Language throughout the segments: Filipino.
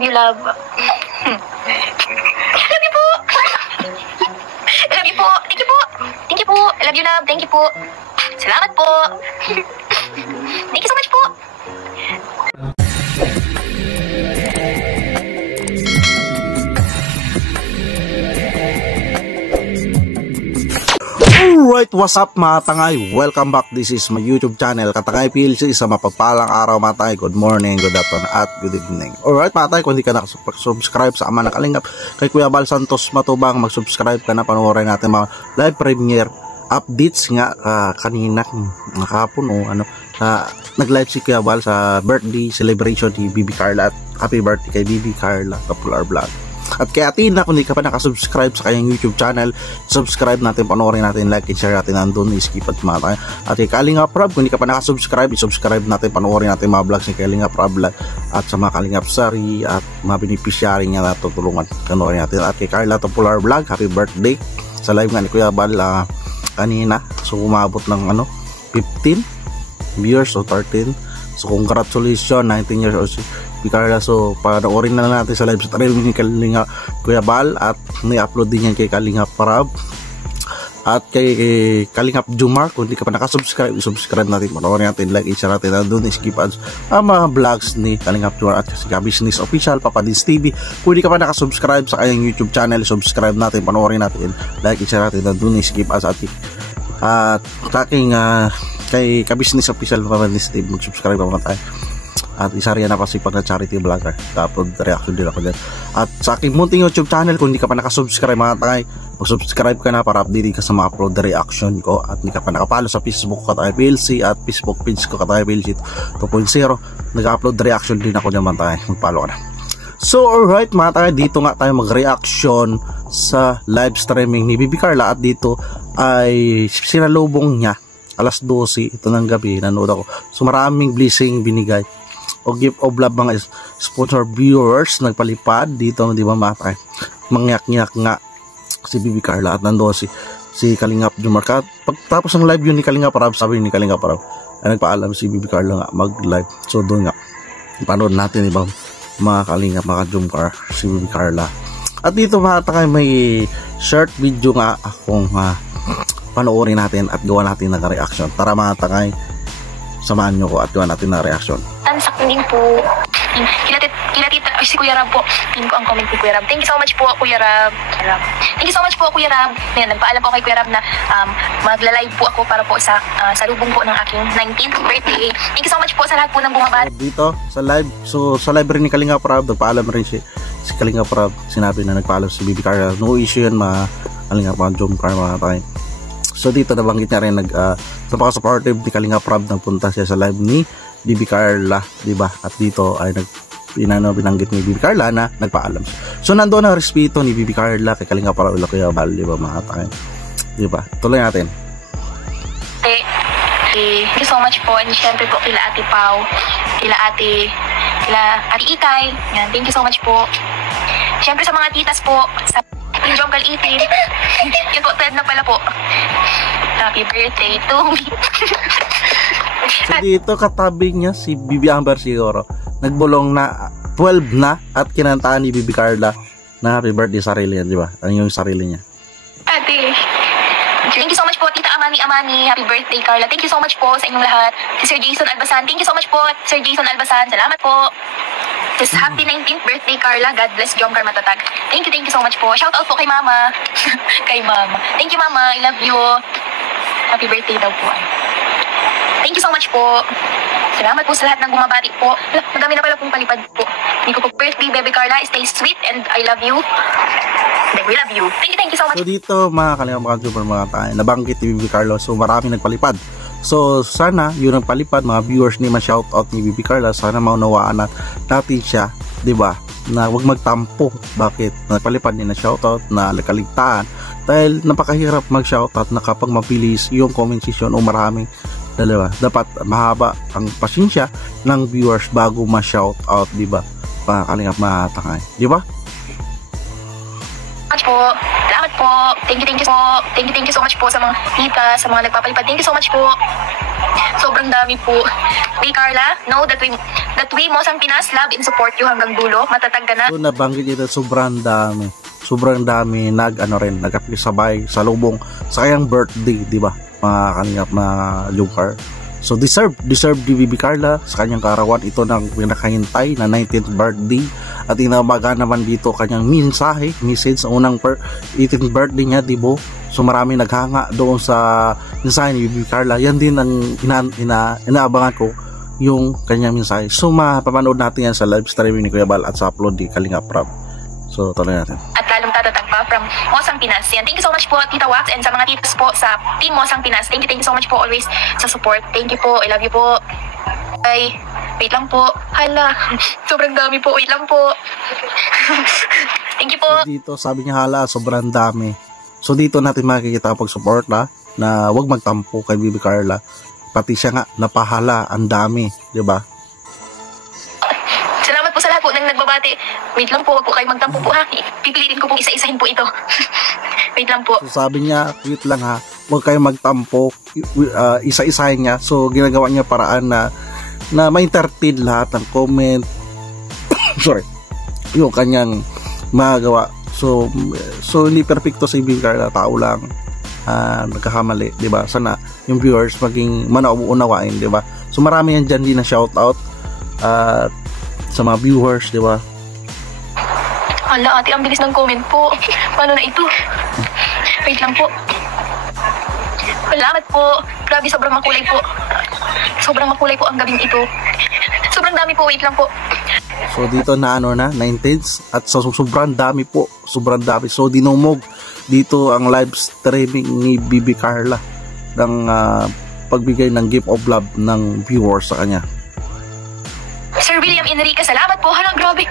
love you, love. Love you po. Love you po. Thank you po. Thank you po. I love you, love. Thank you po. Salamat po. Thank you so much po. Alright, what's up mga tangay? Welcome back. This is my YouTube channel, Katangay PLC. Sa mapagpalang araw mga tangay. Good morning, good afternoon, at good evening. Alright mga tangay, kung hindi ka nakasubscribe sa Ama na Kalingap kay Kuya Bal Santos Matubang, mag-subscribe ka na. Panoorin natin mga live premiere updates nga kanina, kahapon nag-live si Kuya Bal sa birthday celebration ni Bibi Carla. At happy birthday kay Bibi Carla Popular Vlog. At kaya Tina, kung hindi ka pa nakasubscribe sa kanyang YouTube channel, subscribe natin, panoorin natin, like and share natin nandun, skip at mga tayo. At kay Kalingap Rob, kung hindi ka pa nakasubscribe, subscribe natin, panoorin natin mga vlogs ni Kalingap Rob at sa mga Kalingap Sari at mga beneficiary niya na tutulungan, panoorin natin. At kay Carla Popular Vlog, happy birthday sa live nga ni Kuya Bal kanina. So umabot ng 15 viewers o 13. So congratulations, 19 years old Carla. So panoorin na natin sa live stream ni Kalinga Kuya Bal, at ni-upload din yan kay Kalingap Parab at kay Kalingap Jumar. Kung hindi ka pa nakasubscribe, subscribe natin, panoorin natin, like, share natin doon, skip ads mga vlogs ni Kalingap Jumar at si Business Official, Papa Dins TV. Kung hindi ka pa nakasubscribe sa kanyang YouTube channel, subscribe natin, panoorin natin, like, share natin doon, skip ads at aking kay Business Official, Papa Dins TV, mag-subscribe naman tayo. At isa rin na pasipag na charity vlogger, upload reaction din ako dyan. At sa aking munting YouTube channel, kung hindi ka pa nakasubscribe mga tangay, mag-subscribe ka na para update ka sa mga upload na reaction ko. At hindi ka pa nakapalo sa Facebook Katangay PLC at Facebook page ko Katangay PLC 2.0, nag-upload reaction din ako dyan mga tangay, magpalo ka na. So alright mga tangay, dito nga tayo mag-reaction sa live streaming ni Bibi Carla. At dito ay sinalubong niya alas 12 ito ng gabi, nanood ako. So maraming blessing binigay o gift of love mga sponsor viewers nagpalipad dito, di ba mga mangyak-nyak nga si Bibi Carla. At nandoon si Kalingap Jumar. Pagtapos ng live yun ni Kalingap Parab, sabi ni Kalingap Parab ay nagpaalam si Bibi Carla nga mag-live. So doon nga panood natin, di ba mga Kalingap, mga Jumar, si Bibi Carla. At dito mga takay, may short video nga akong panoorin natin at gawa natin ng reaction. Tara mga takay, samahan nyo ko at gawa natin na reaction. Tansak din po. Kilatita, si Kuya Rab po. Yun po ang comment ni Kuya Rab. Thank you so much po, Kuya Rab. Thank you so much po, Kuya Rab. Ngayon, nagpaalam po kay Kuya Rab na magla-live po ako para po sa lubong po ng aking 19th birthday. Thank you so much po sa lahat po ng bumabati. Dito, sa live, so sa live rin ni Kalingap Rab, nagpaalam rin si Kalingap Rab. Sinabi na nagpaalam si Bibi Carla. No issue yan, mga Kalingap, mga Jumar, mga tayo. So dito nabanggit niya rin napaka-supportive ni Kalingap Rob, nagpunta siya sa live ni Bibi Carla, di ba? At dito ay binanggit ni Bibi Carla na nagpaalam. So nandoon ang respeto ni Bibi Carla kay Kalingap Rob, Kuya Bal, di ba mga tayo? Di ba? Tuloy natin. Thank you so much po, and syempre po kila Ate Pau, kila Ate Ikay. Yan, thank you so much po. Syempre sa mga titas po, sa Jonggal 18. Yun po, 12 na pala po. Happy birthday to me. So dito katabi niya si Bibi Amber siguro. Nagbulong na 12 na at kinantaan ni Bibi Carla na happy birthday sarili niya, di ba? Ano yung sarili niya? Ate, thank you so much po, Tita Amani. Happy birthday, Carla. Thank you so much po sa inyong lahat. Si Sir Jason Albasan. Thank you so much po, Sir Jason Albasan. Salamat po. This happy 19th birthday, Carla. God bless Jomcar Matatag. Thank you so much po. Shout out po kay Mama. Kay Mama. Thank you, Mama. I love you. Happy birthday daw po. Thank you so much po. Salamat po sa lahat ng bumabati po. Madami na pala pong palipad po. Hindi ko po birthday, Baby Carla. Stay sweet and I love you. We love you. Thank you so much. So dito mga Kalingap, mga Jumar, mga tayo, nabanggit ni Bibi Carla. So marami nagpalipad. So sana yun ang palipad, mga viewers ni ma-shoutout ni Bibi Carla, sana maunawaan natin siya, di ba? Na wag magtampo. Bakit? Nagpalipad niya na shoutout na kaligtaan dahil napakahirap mag-shoutout na kapag mabilis yung comment section o maraming dalawa. Dapat mahaba ang pasensya ng viewers bago ma-shoutout, di ba? Kalingap, matangay, di ba? Salamat po. Thank you so much po sa mga tita, sa mga nagpapalipad. Thank you so much po. So sobrang dami po. Hey Carla, know that we Mosang Pinas love and support you hanggang dulo. Matatag ka na. So nabanggit dito sobrang dami. Sobrang dami nag-sabay sa lubong sa kanyang birthday, di ba? Mga kanina mga Jungkar. So deserve ni Bibi Carla sa kanyang kaarawan. Ito ng pinakahintay na 19th birthday. At inabaga naman dito kanyang message sa unang 18th birthday niya, di ba? So marami naghanga doon sa mensahe ni Bibi Carla. Yan din ang inaabangan ko, yung kanyang mensahe. So mapapanood natin yan sa live streaming ni Kuya Bal at sa upload ni Kalinga Prab. So tuloy natin. At lalong tatatag pa from Mosang Pinas. Yan. Thank you so much po Tita Wax and sa mga titas po sa Team Mosang Pinas. Thank you so much po always sa support. Thank you po. I love you po. Bye. Wait lang po. Hala. Sobrang dami po. Wait lang po. Thank you po. So, dito sabi niya hala, sobrang dami. So dito natin makikita pag-support na wag magtampo kay Bibi Carla. Pati siya nga napahala, ang dami, 'di ba? Salamat po sa lahat po nang nagbabati. Wait lang po, wag po kayo magtampo po ha. Pipilitin ko po isa-isahin po ito. Wait lang po. So sabi niya, wait lang ha, wag kayo magtampo, isa-isahin niya. So ginagawa niya paraan na ma-entertain lahat ng comment. Sorry. Yung kanyang magawa. So hindi perfecto si Bibi Carla, tao lang. Nagkakamali, 'di ba? Sana yung viewers maging manauunawain, 'di ba? So marami yan diyan din na shout out sa mga viewers, 'di ba? Hala, ate, ang bilis ng comment po. Paano na ito? Wait lang po. Salamat po. Grabe, sobrang makulay po. Sobrang makulay po ang gabing ito. Sobrang dami po. Wait lang po. So dito na 19th at so, sobrang dami po. Sobrang dami. So dinumog dito ang live streaming ni Bibi Carla ng pagbigay ng gift of love ng viewers sa kanya. Sir William Enrique, salamat po. Halang grabe.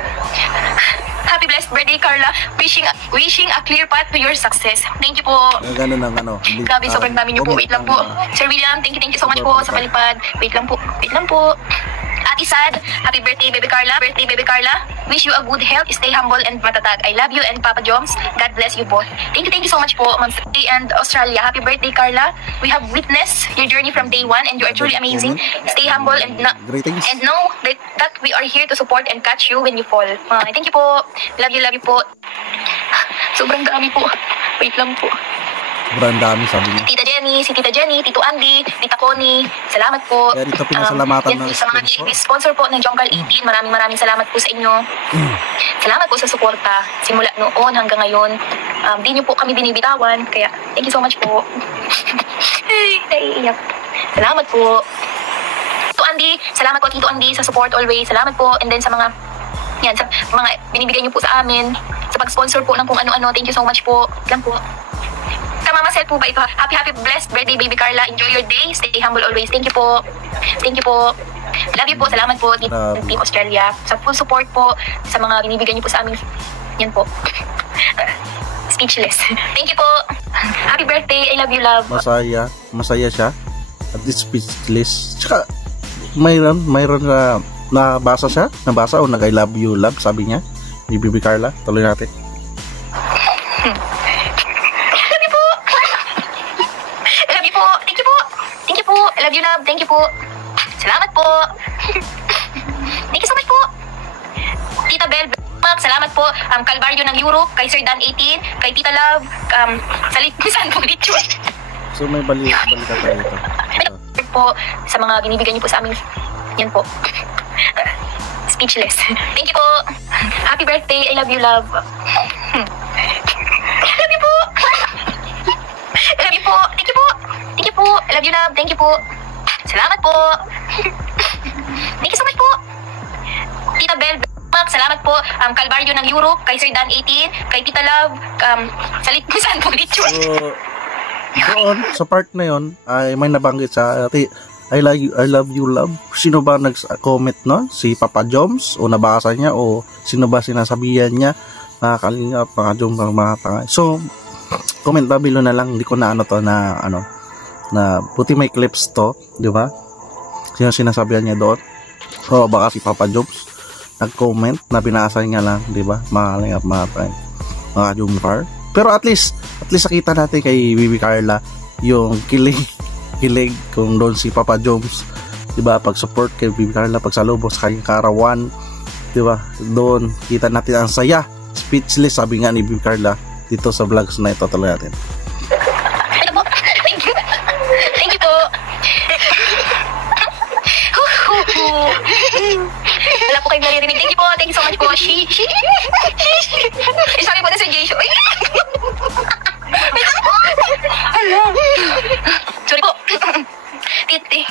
Happy blessed birthday, Carla. Wishing a clear path to your success. Thank you po. Ganun ang ano. Grabe, sobrang dami niyo po. Wait lang po. Sir William, thank you so much po sa palipad. Wait lang po. Wait lang po. Ate Sad, happy birthday, Baby Carla. Birthday, Baby Carla. Wish you a good health, stay humble and matatag. I love you and Papa Joms. God bless you both. Thank you so much po, Ma'am Sally and Australia. Happy birthday, Carla. We have witnessed your journey from day one and you are truly amazing. Stay humble and know that we are here to support and catch you when you fall. Thank you po. Love you po. Sobrang dami po. Wait lang po. Sobrang dami, sabi niya. Tita Jenny, si Tita Jenny, Tito Andy, Tita Connie, salamat po. Kaya dito pinasalamatan ng sa mga sponsor po ng Jongkal 18, maraming salamat po sa inyo. Salamat po sa suporta. Simula noon hanggang ngayon. Di niyo po kami binibitawan. Kaya, thank you so much po. Naiiyak. Salamat po. Tito Andy, salamat po Tito Andy sa support always. Salamat po. And then sa mga sa mga binibigay niyo po sa amin, sa pag-sponsor po ng kung ano-ano. Thank you so much po. Lang po. Mama Sel po ba ito? Happy blessed birthday, Baby Carla. Enjoy your day. Stay humble always. Thank you po. Thank you po. Love you po. Salamat po Team Australia. Sa full support po sa mga binibigay niyo po sa amin. Yan po. Speechless. Thank you po. Happy birthday. I love you, love. Masaya siya. At least speechless. Tsaka mayroon na nabasa siya. Nabasa o nag-I love you, love, sabi niya. Ni Bibi Carla. Tuloy natin. I love you, love. Thank you po. Salamat po. Thank you so much po. Tita Bel, salamat po. Calvario ng Europe, kay Sir Dan 18, kay Tita Love, saan po dito? So may balita tayo ito. Po, sa mga binibigay niyo po sa amin. Yan po. Speechless. Thank you po. Happy birthday. I love you, love. I love you po. I love you po. Thank you po. Thank you po. I love you, love. Thank you po. Salamat po. Thank you so much po. Tita Bel, salamat po. Calvario ng Europe, kay Sir Dan 18, kay Tita Love, saan po dito? So, doon, sa part na yon ay may nabanggit sa I love you, love. Sino ba nag-comment no? Si Papa Joms o nabasa niya o sino ba sinasabihan niya? Nakakalingap, mga Joms, mga tanga. So, comment ba below na lang, hindi ko na na buti may clips to, di ba? Sino sinasabihan niya doon? O baka si Papa Joms nag-comment na binasa niya lang, di ba? Makalingap, mga Jomcar. Pero at least nakita natin kay Bibi Carla yung kilig kilig kung doon si Papa Joms, diba, pag-support kay Bibi Carla, pagsalubong sa kanyang kaarawan, diba, doon kita natin ang saya, speechless, sabi nga ni Bibi Carla dito sa vlogs na ito. Tuloy natin. Thank you. Thank you po. Wala po kayong naririnig. Thank you po. Thank you so much po. Sabi po na Sir Jason. Sorry po. Titi.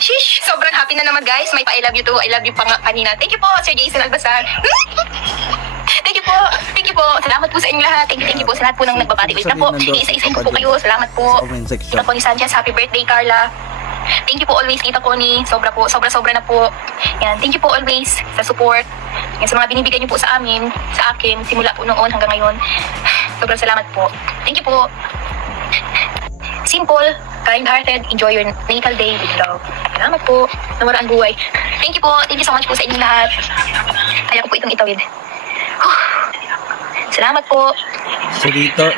Shish. Sobrang happy na naman guys. May pa I love you too. I love you pa nga kanina. Thank you po Sir Jason Albasan. Thank you po. Thank you po. Salamat po sa inyong lahat. Thank you po sa lahat po ng nagbabati. Wait lang po. Iisa-isain ko po kayo. Salamat po. Kita Connie Sanchez. Happy birthday Carla. Thank you po always Tita Connie. Sobra na po. Yan. Thank you po always sa support. Yan, sa mga binibigay niyo po sa amin, sa akin, simula po noon hanggang ngayon. Sobrang salamat po. Thank you po. Simple, kind-hearted, enjoy your natal day with love. Salamat po. Namaraan buhay. Thank you po. Thank you so much po sa inyong lahat. Kaya ko po itong itawid. Salamat po. So dito,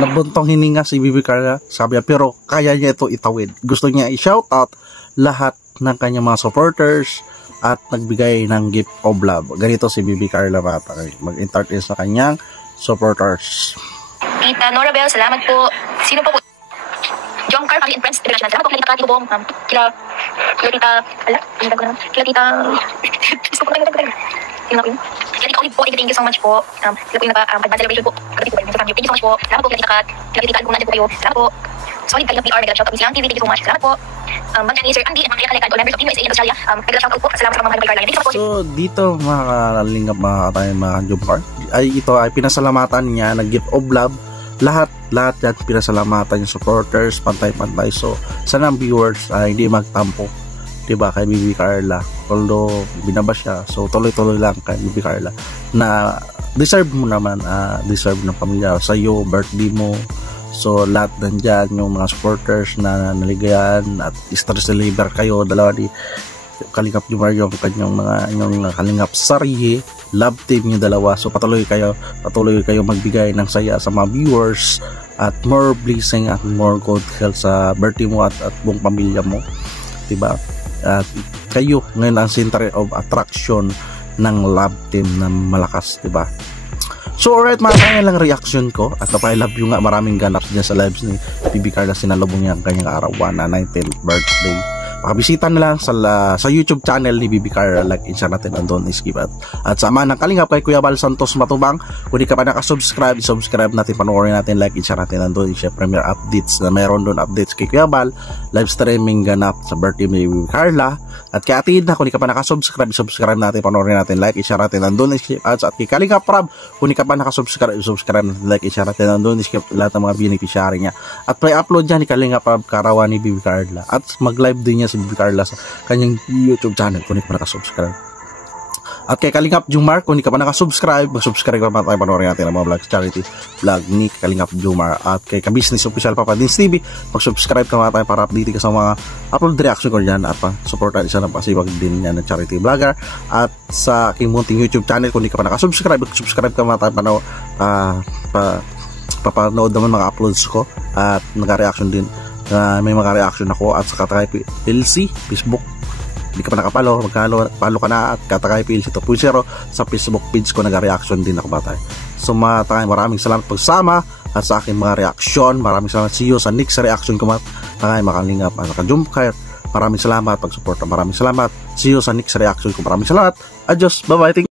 nabuntong hininga si Bibi Carla, sabi niya, pero kaya niya ito itawid. Gusto niya i-shout out lahat ng kanyang mga supporters at nagbigay ng gift of love. Ganito si Bibi Carla bata, mag-entertain sa kanyang supporters. Tita Norabel, salamat po. Sino po po? John Carl, Family and Friends International. Salamat po kila Tita Kati Bubong. Kila Tita, kila Tita, Kila Tita Olive po, thank you so much po. Sila po yung naka-advance celebration po. Thank you so much po. Salamat po, kila Tita Kat. Kila Tita Kat, kung nandyan po kayo. Salamat po. Solid Kalingap PR, nag-shout out Silang TV. Thank you so much. Salamat po. Magyan ni Sir Andy at mga kalekad o members of Team USA in Australia. Nag-shout out po. Salamat sa mga mahal Carla. Thank you so much po. So dito mga kalingap, mga Jumper, ay ito ay pinasalamatan niya, nag-gift of love. Lahat yan pinasalamatan yung supporters, pantay-pantay. So sana ang viewers ay hindi magtampo, diba, kay Bibi Carla. Although binaba siya, so tuloy-tuloy lang kay Bibi Carla na deserve mo naman, deserve ng pamilya sa iyo, birthday mo. So lahat nandyan yung mga supporters na naligayan at stress reliever kayo, dalawa ni Kalingap Jumar, yung kanyang mga Kalingap Sarye, love team yung dalawa. So patuloy kayo magbigay ng saya sa mga viewers at more blessing at more good health sa birthday mo at buong pamilya mo, diba? At kayo ngayon ang center of attraction ng love team na malakas, diba? So alright mga kanya lang reaction ko at I love you nga, maraming ganap dyan sa lives ni Bibi Carla, sinalubong niya ang kanyang arawan na 19th birthday. Pakabisita na lang sa YouTube channel ni Bibi Carla, like and share natin and don't skip at sama ng Kalingap kay Kuya Bal Santos Matubang. Kung di ka pa nakasubscribe, subscribe natin, panoorin natin, like and share natin and don't share premiere updates na meron doon, updates kay Kuya Bal, live streaming ganap sa birthday ni Bibi Carla. At kay Atid na, kung di ka pa nakasubscribe, subscribe natin, panoorin natin, like and share natin and don't skip ads. At kay Kalingap Prab, kung di ka pa nakasubscribe, subscribe natin, like and share natin and don't skip lahat ng mga beneficiary niya. At pre-upload niya ni Kalingap Prab karawan ni Bibi Carla at mag-live din niya si Bibi Carla sa kanyang YouTube channel kung hindi ka pa nakasubscribe. At kay Kalingap Jumar, kung hindi ka pa nakasubscribe, mag-subscribe ka pa tayo, panoorin natin ang mga vlogs, charity vlog ni Kalingap Jumar. At kay Ka-Business Official Papa Dins TV, mag-subscribe ka pa tayo para update ka sa mga upload reaction ko dyan at supportan isa ng pasibag din yan ng charity vlogger. At sa aking munting YouTube channel, kung hindi ka pa nakasubscribe, mag-subscribe ka pa tayo, papanood naman mga uploads ko at nag-reaction din. May mga reaction ako at sa Katakay PLC Facebook. Hindi ka pa nakapalo, magkalo ka na at Katakay PLC 2.0 sa Facebook page ko, nag-reaction din ako batay. So maraming salamat pagsama at sa aking mga reaction. Maraming salamat, see you sa next reaction ko mga Kalingap at Jumper. Maraming salamat pag-support, maraming salamat, see you sa next reaction ko. Maraming salamat, adios, bye bye.